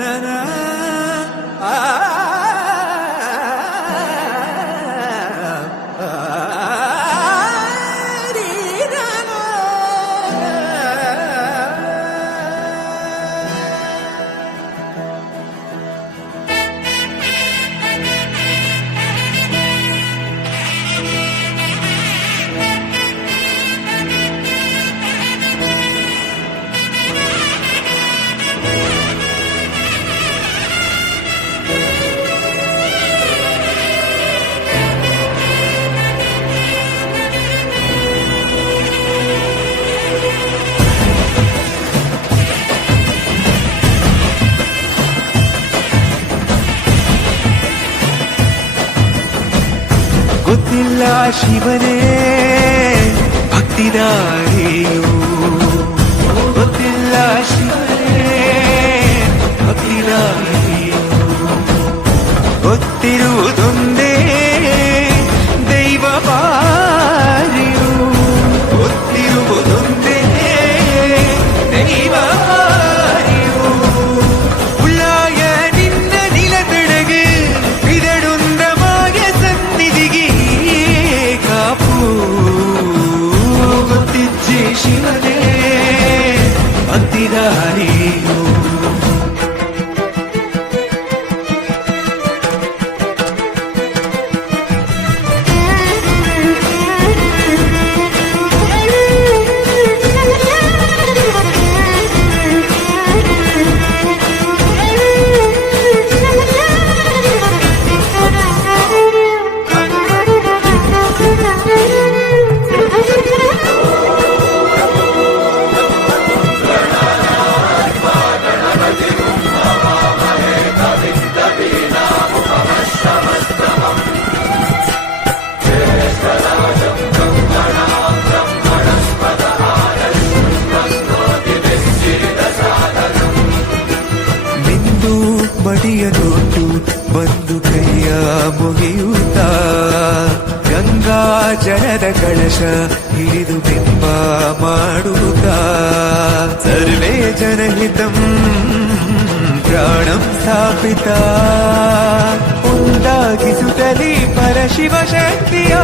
and I ഒന്നില്ല ശിവനെ ഭക്തിദാരിയോ olvidaría. ಮಡಿಯ note ಬಂದು ಕೈಯ ಮುಗಿಯುತ್ತ ಗಂಗಾ ಜಲದ ಕಳಶ ಹಿಡಿದು ಬಿಂಬ ಮಾಡುತ್ತ ಸರ್ವೇ ಜನಹಿತಂ ಪ್ರಾಣಂ ಸ್ಥಾಪಿತ ಉಂಟಾಗಿಸುತ್ತಲಿ ಪರಶಿವ ಶಕ್ತಿಯ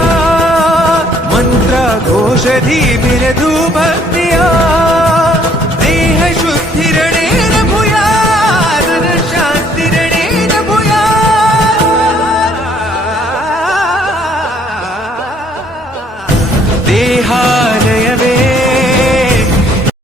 ಮಂತ್ರ ಘೋಷಧಿ ಬಿರದು ಭಕ್ತಿಯ